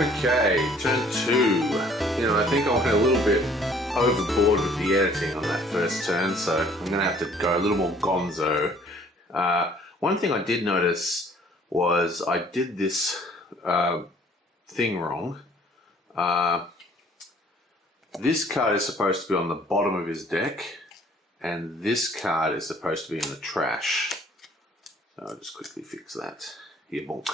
Okay, turn 2. You know, I think I went a little bit overboard with the editing on that first turn, so I'm going to have to go a little more gonzo. One thing I did notice was I did this thing wrong. This card is supposed to be on the bottom of his deck, and this card is supposed to be in the trash. So I'll just quickly fix that. Here, bonk.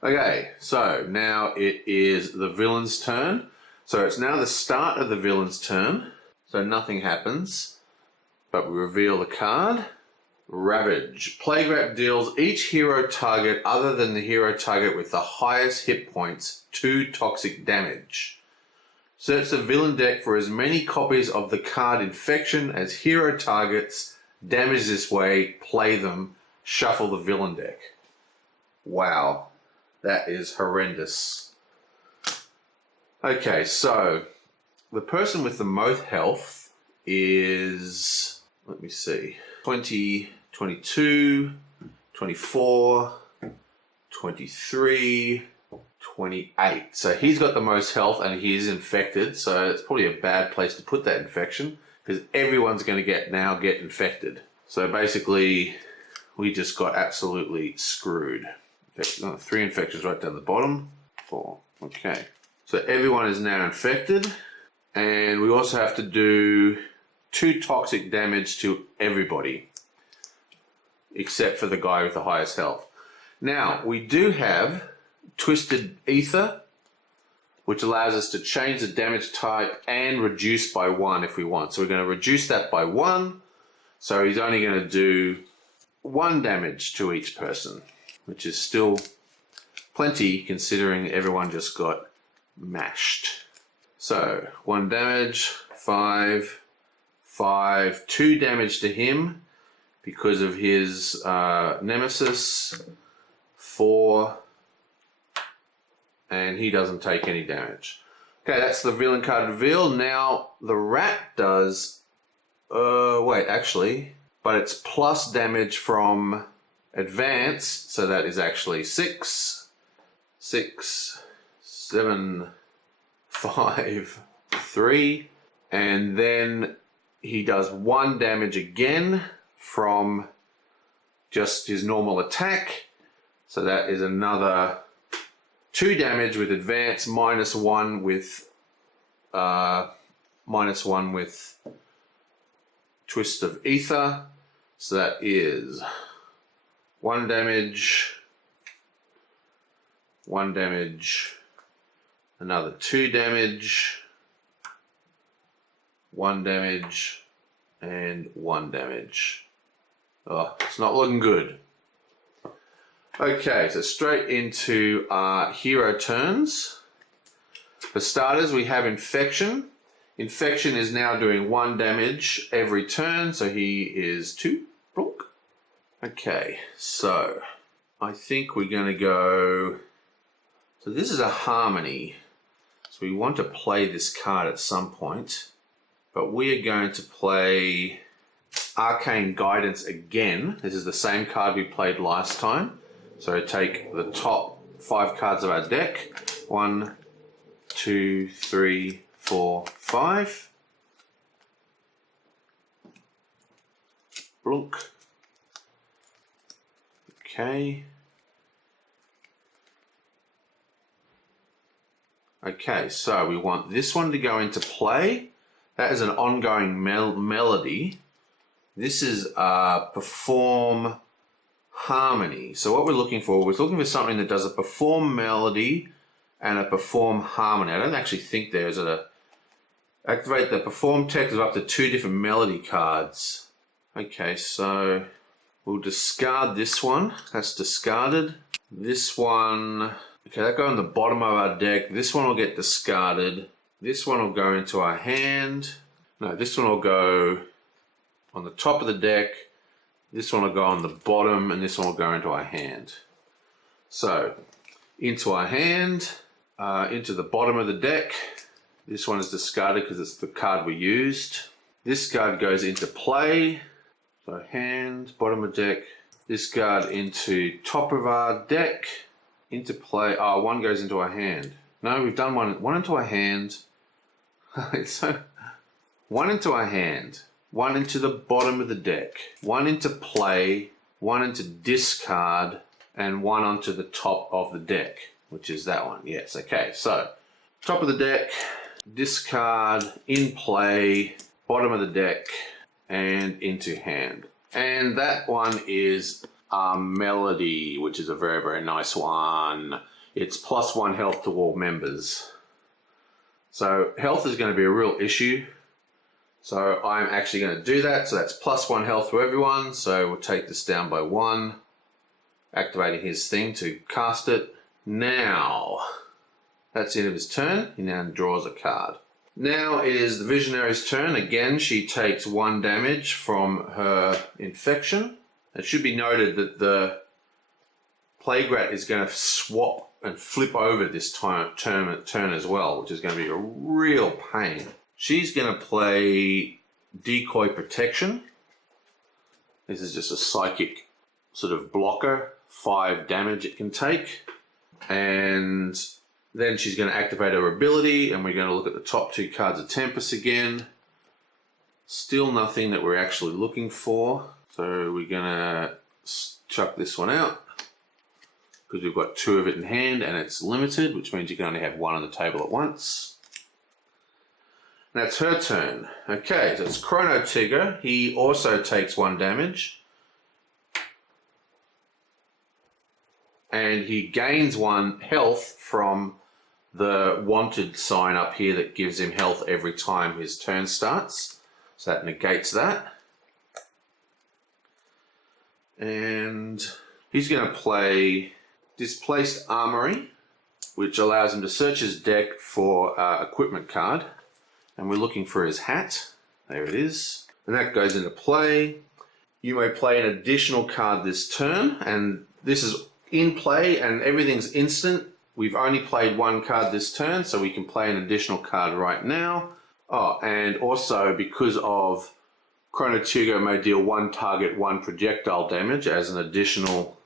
Okay, so now it is the villain's turn. So it's now the start of the villain's turn. So nothing happens, but we reveal the card. Ravage. Plague Rat deals each hero target other than the hero target with the highest hit points 2 toxic damage. Search the villain deck for as many copies of the card Infection as hero targets. Damage this way, play them, shuffle the villain deck. Wow. That is horrendous. Okay, so the person with the most health is, let me see, 20, 22, 24, 23, 28. So he's got the most health and he is infected, so it's probably a bad place to put that infection because everyone's going to get infected. So basically, we just got absolutely screwed. 3 infections right down the bottom. 4. Okay. So everyone is now infected. And we also have to do 2 toxic damage to everybody. Except for the guy with the highest health. Now, we do have Twisted Ether, which allows us to change the damage type and reduce by 1 if we want. So we're going to reduce that by 1. So he's only going to do 1 damage to each person, which is still plenty considering everyone just got mashed. So 1 damage, 5, 5, 2 damage to him because of his nemesis, 4, and he doesn't take any damage. Okay, that's the villain card reveal. Now the rat does, wait, actually, but it's plus damage from advance, so that is actually 6, 6, 7, 5, 3, and then he does 1 damage again from just his normal attack, so that is another 2 damage with advance, minus 1 with Twist of Ether, so that is 1 damage, 1 damage, another 2 damage, 1 damage, and 1 damage. Oh, it's not looking good. Okay, so straight into our hero turns. For starters, we have Infection. Infection is now doing 1 damage every turn, so he is 2. Block. Okay, so I think we're going to go... So this is a Harmony. So we want to play this card at some point. But we are going to play Arcane Guidance again. This is the same card we played last time. So take the top 5 cards of our deck. 1, 2, 3, 4, 5. Blunk. Okay. Okay, so we want this one to go into play. That is an ongoing melody. This is Perform Harmony. So what we're looking for something that does a Perform Melody and a Perform Harmony. I don't actually think there's a... Activate the Perform text of up to 2 different melody cards. Okay, so we'll discard this one. That's discarded. This one... Okay, that go on the bottom of our deck. This one will get discarded. This one will go into our hand. No, this one will go on the top of the deck. This one will go on the bottom, and this one will go into our hand. So, into our hand, into the bottom of the deck. This one is discarded because it's the card we used. This card goes into play. So, hand, bottom of deck. This card into top of our deck. Into play. Oh, one goes into our hand. No, we've done one into our hand. So, one into our hand, one into the bottom of the deck, one into play, one into discard, and one onto the top of the deck, which is that one. Yes, okay. So, top of the deck, discard, in play, bottom of the deck, and into hand. And that one is Melody, which is a very, very nice one. It's +1 health to all members. So health is going to be a real issue. So I'm actually going to do that. So that's +1 health to everyone. So we'll take this down by 1, activating his thing to cast it. Now, that's the end of his turn. He now draws a card. Now it is the Visionary's turn. Again, she takes 1 damage from her infection. It should be noted that the Plague Rat is going to swap and flip over this turn as well, which is going to be a real pain. She's going to play Decoy Protection. This is just a psychic sort of blocker, 5 damage it can take. And then she's going to activate her ability, and we're going to look at the top 2 cards of Tempest again. Still nothing that we're actually looking for. So we're going to chuck this one out because we've got 2 of it in hand and it's limited, which means you can only have 1 on the table at once. And that's her turn. Okay, so it's Chrono Trigger. He also takes 1 damage. And he gains 1 health from the wanted sign up here that gives him health every time his turn starts. So that negates that. And he's going to play Displaced Armory, which allows him to search his deck for equipment card. And we're looking for his hat. There it is. And that goes into play. You may play an additional card this turn, and this is in play and everything's instant. We've only played 1 card this turn, so we can play an additional card right now. Oh, and also because of Chrono Trigger may deal 1 target, 1 projectile damage as an additional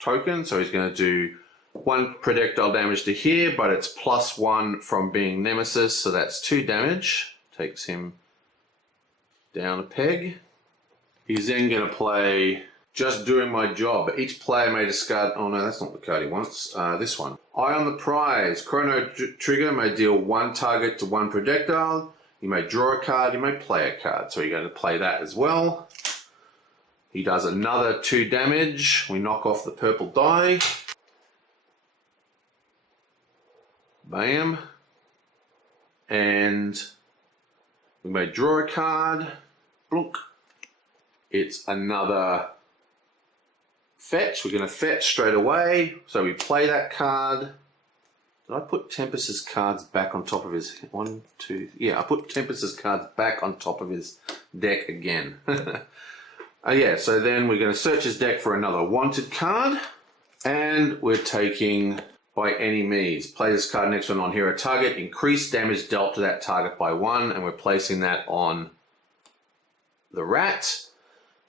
token. So he's going to do 1 projectile damage to here, but it's +1 from being Nemesis, so that's 2 damage. Takes him down a peg. He's then going to play Just Doing My Job. Each player may discard... Oh no, that's not the card he wants. This one. Eye on the Prize. Chrono Trigger may deal 1 target to 1 projectile. You may draw a card, you may play a card. So you're going to play that as well. He does another 2 damage. We knock off the purple die. Bam. And we may draw a card. Blunk. It's another fetch. We're going to fetch straight away. So we play that card. Did I put Tempest's cards back on top of his... 1, 2... Yeah, I put Tempest's cards back on top of his deck again. Yeah, so then we're going to search his deck for another wanted card. And we're taking By Any Means. Play this card next one on hero target. Increase damage dealt to that target by 1. And we're placing that on the rat.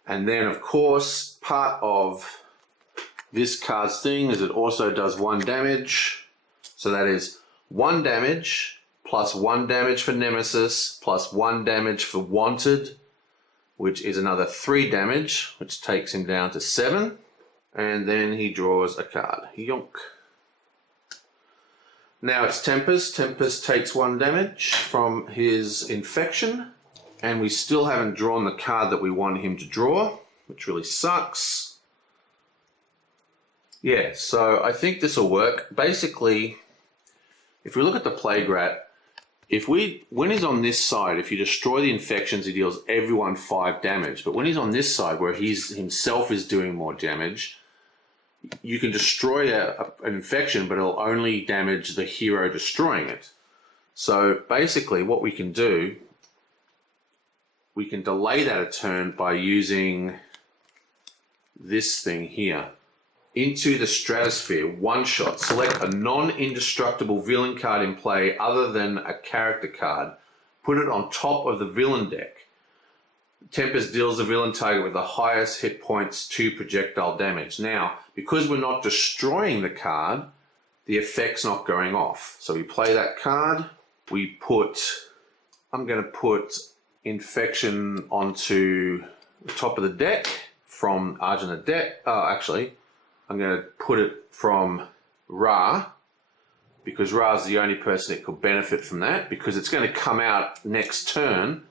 And then, of course, part of this card's thing is it also does 1 damage. So that is 1 damage plus 1 damage for Nemesis plus 1 damage for Wanted, which is another 3 damage, which takes him down to 7. And then he draws a card. Yonk. Now it's Tempest. Tempest takes 1 damage from his infection. And we still haven't drawn the card that we want him to draw, which really sucks. Yeah, so I think this will work. Basically, if we look at the Plague Rat, when he's on this side, if you destroy the infections, he deals everyone 5 damage. But when he's on this side, where he's himself is doing more damage, you can destroy an infection, but it'll only damage the hero destroying it. So basically, what we can do, we can delay that a turn by using this thing here. Into the Stratosphere, 1 shot. Select a non-indestructible villain card in play other than a character card. Put it on top of the villain deck. Tempest deals the villain target with the highest hit points 2 projectile damage. Now, because we're not destroying the card, the effect's not going off. So we play that card. I'm going to put Infection onto the top of the deck from Argent Adept. Oh, actually, I'm going to put it from Ra, because Ra's the only person that could benefit from that, because it's going to come out next turn,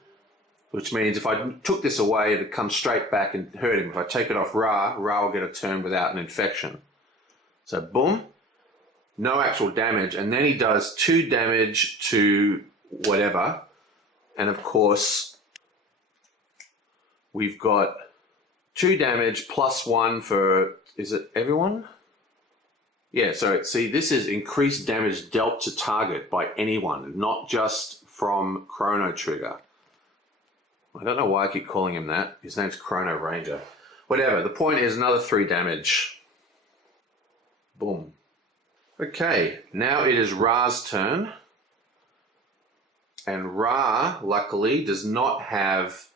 which means if I took this away, it'd come straight back and hurt him. If I take it off Ra, Ra will get a turn without an infection. So boom, no actual damage, and then he does 2 damage to whatever, and of course we've got 2 damage plus 1 for, is it everyone? Yeah, so see, this is increased damage dealt to target by anyone, not just from Chrono Trigger. I don't know why I keep calling him that. His name's Chrono Ranger. Whatever, the point is another 3 damage. Boom. Okay, now it is Ra's turn. And Ra, luckily, does not have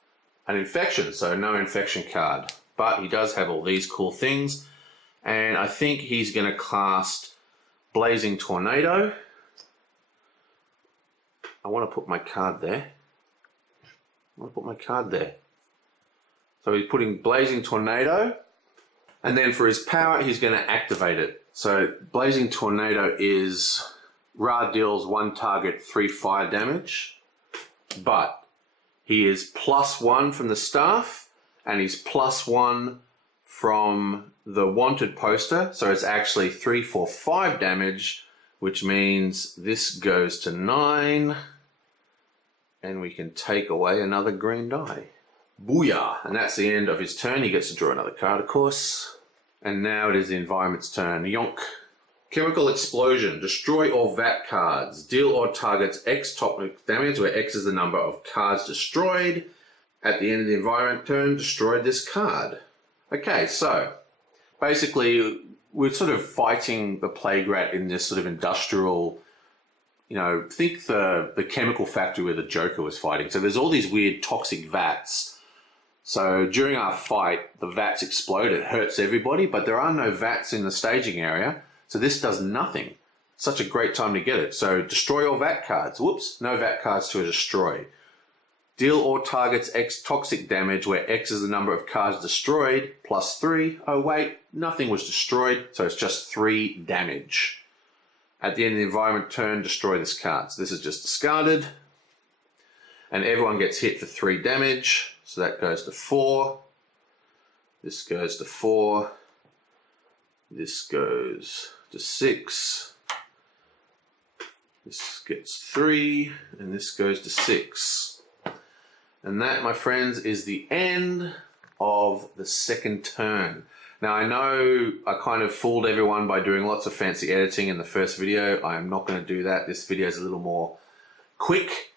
an infection, so no infection card. But he does have all these cool things. And I think he's going to cast Blazing Tornado. I want to put my card there. So he's putting Blazing Tornado. And then for his power, he's going to activate it. So Blazing Tornado is Ra deals 1 target 3 fire damage. But he is +1 from the staff. And he's +1 from the wanted poster. So it's actually 3, 4, 5 damage, which means this goes to 9. And we can take away another green die. Booyah! And that's the end of his turn. He gets to draw another card, of course. And now it is the environment's turn. Yonk. Chemical Explosion. Destroy all VAT cards. Deal or targets X toxic damage, where X is the number of cards destroyed. At the end of the environment turn, destroy this card. Okay, so basically we're sort of fighting the plague rat in this sort of industrial, you know, think the chemical factory where the Joker was fighting. So there's all these weird toxic vats. So during our fight, the vats explode. It hurts everybody, but there are no vats in the staging area. So this does nothing. Such a great time to get it. So destroy all VAT cards. Whoops, no VAT cards to destroy. Deal or targets X toxic damage, where X is the number of cards destroyed, +3. Oh wait, nothing was destroyed, so it's just 3 damage. At the end of the environment turn, destroy this card. So this is just discarded. And everyone gets hit for 3 damage. So that goes to 4. This goes to 4. This goes to 6. This gets 3. And this goes to 6. And that, my friends, is the end of the second turn. Now, I know I kind of fooled everyone by doing lots of fancy editing in the first video. I am not going to do that. This video is a little more quick.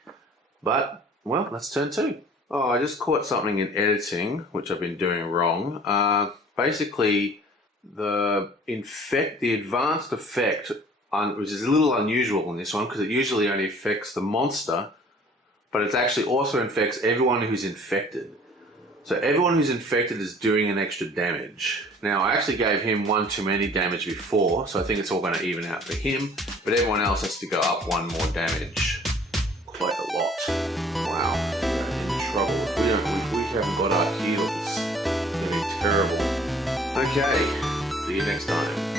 But, well, that's turn 2. Oh, I just caught something in editing, which I've been doing wrong. Basically, the advanced effect, which is a little unusual in this one, because it usually only affects the monster, but it actually also infects everyone who's infected. So everyone who's infected is doing an extra damage. Now, I actually gave him 1 too many damage before, so I think it's all going to even out for him, but everyone else has to go up 1 more damage. Quite a lot. Wow, we're in trouble. If we haven't got our heals, it's going to be terrible. Okay, see you next time.